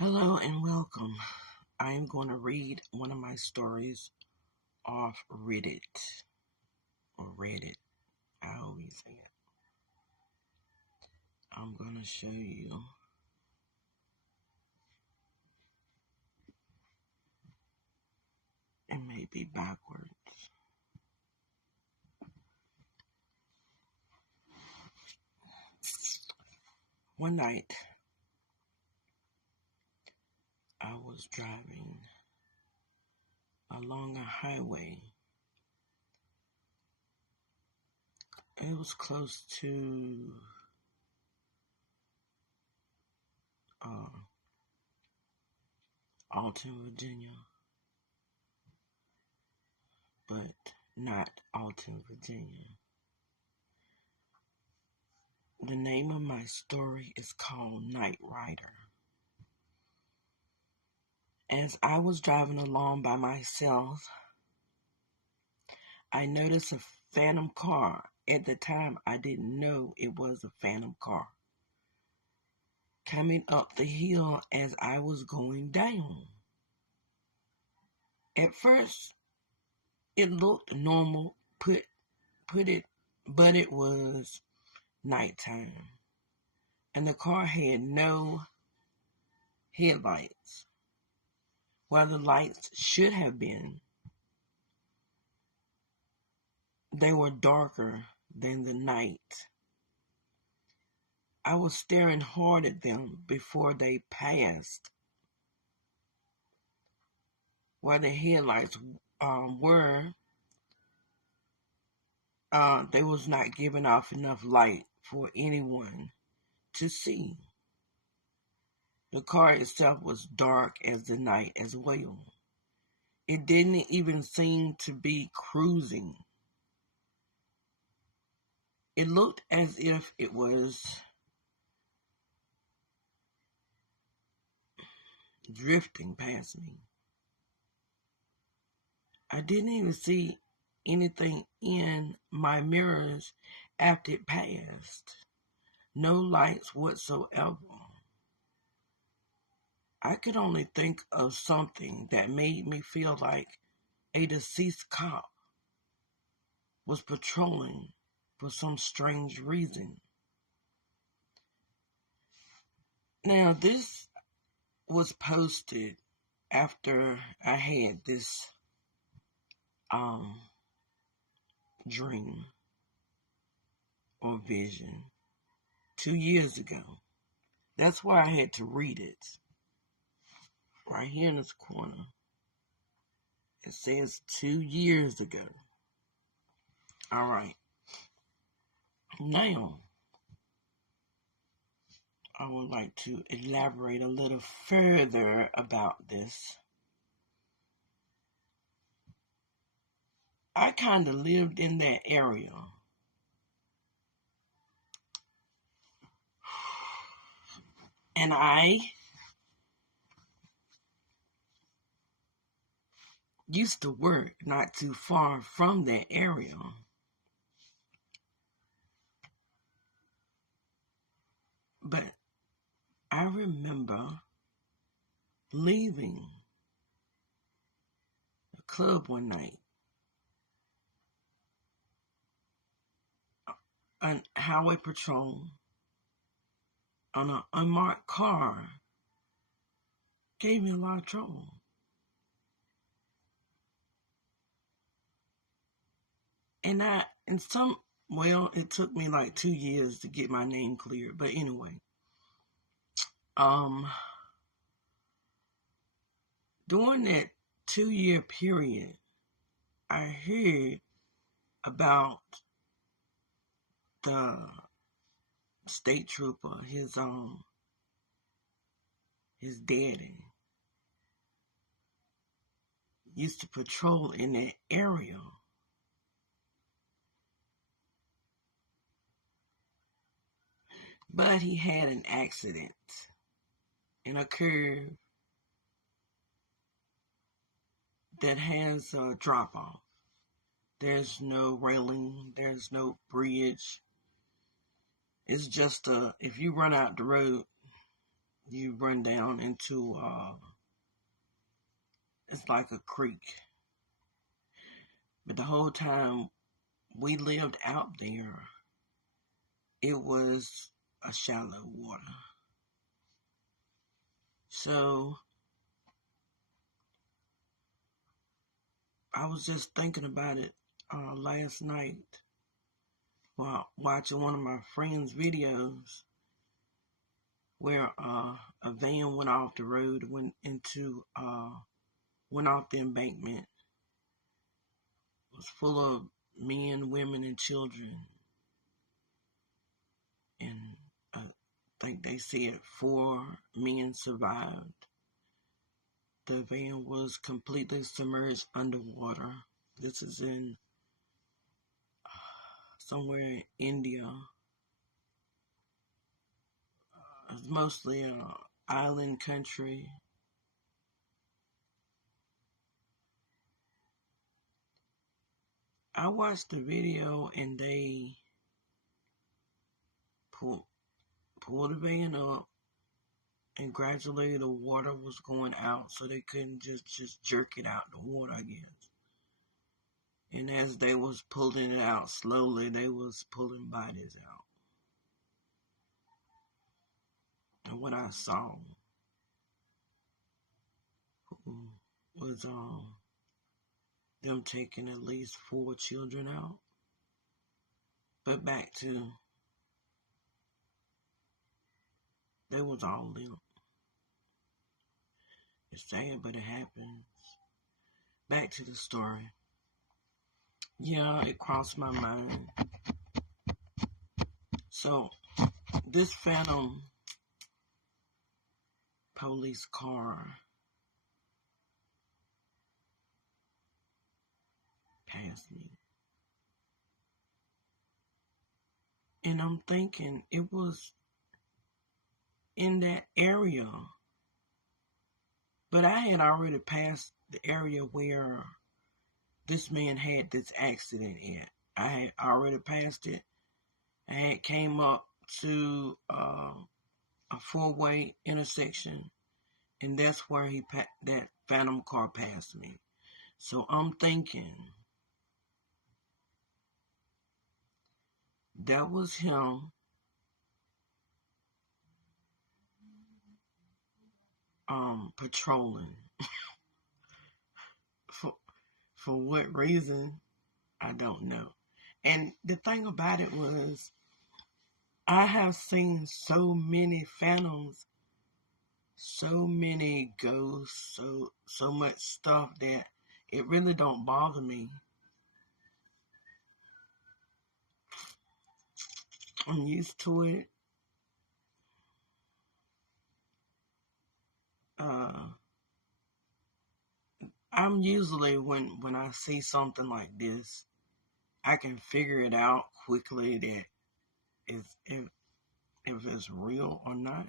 Hello and welcome. I am going to read one of my stories off Reddit or Reddit. I always say it. I'm going to show you. It may be backwards. One night, I was driving along a highway. It was close to Alton, Virginia, but not Alton, Virginia. The name of my story is called Nite Rider. As I was driving along by myself, I noticed a phantom car. At the time, I didn't know it was a phantom car coming up the hill as I was going down. At first, it looked normal, but it was nighttime, and the car had no headlights. Where the lights should have been, they were darker than the night. I was staring hard at them before they passed. Where the headlights were, they was not giving off enough light for anyone to see. The car itself was dark as the night as well. It didn't even seem to be cruising. It looked as if it was drifting past me. I didn't even see anything in my mirrors after it passed. No lights whatsoever. I could only think of something that made me feel like a deceased cop was patrolling for some strange reason. Now, this was posted after I had this dream or vision 2 years ago. That's why I had to read it. Right here in this corner, it says 2 years ago. All right. Now, I would like to elaborate a little further about this. I kind of lived in that area. And I used to work not too far from that area. But I remember leaving the club one night. A highway patrol on an unmarked car gave me a lot of trouble. And it took me like 2 years to get my name cleared. But anyway, during that 2-year period, I heard about the state trooper, his daddy used to patrol in that area. But he had an accident in a curve that has a drop off. There's no railing, there's no bridge. It's just if you run out the road, you run down into, it's like a creek. But the whole time we lived out there, it was a shallow water. So I was just thinking about it last night while watching one of my friend's videos where a van went off the road, went off the embankment. It was full of men, women, and children. And I think they said 4 men survived. The van was completely submerged underwater. This is in somewhere in India. It's mostly an island country. I watched the video and they pulled the van up, and gradually the water was going out, so they couldn't just jerk it out the water, I guess. And as they was pulling it out slowly, they was pulling bodies out. And what I saw was them taking at least 4 children out. But back to, they was all limp. It's sad, but it happens. Back to the story. Yeah, it crossed my mind. So, this phantom police car passed me. And I'm thinking it was in that area. But I had already passed the area where this man had this accident at. I had already passed it. I had came up to a 4-way intersection, and that's where that phantom car passed me. So I'm thinking that was him patrolling. For what reason, I don't know. And the thing about it was, I have seen so many phantoms, so many ghosts, so much stuff that it really don't bother me. I'm used to it. I'm usually, when I see something like this, I can figure it out quickly that if it's real or not.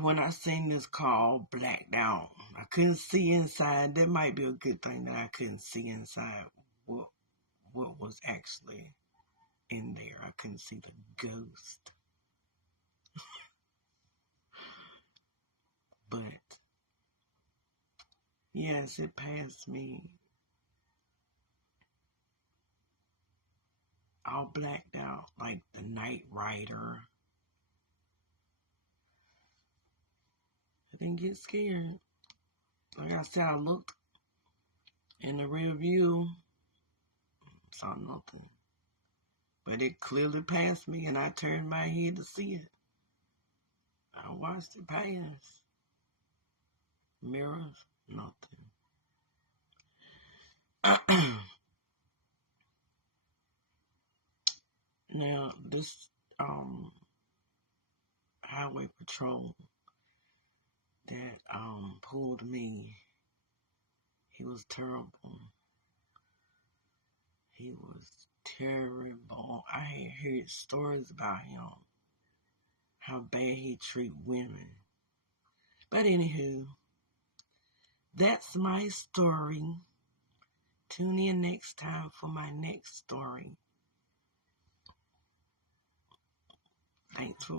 When I seen this call blacked out, I couldn't see inside. That might be a good thing that I couldn't see inside what was actually in there. I couldn't see the ghost. But yes, it passed me all blacked out like the Nite Rider. I didn't get scared. Like I said, I looked in the rear view, saw nothing. But it clearly passed me, and I turned my head to see it. I watched it pass. Mirrors, nothing. Now, this highway patrol that pulled me, he was terrible. He was terrible. I had heard stories about him, how bad he treat women. But anywho, that's my story. Tune in next time for my next story. Thanks for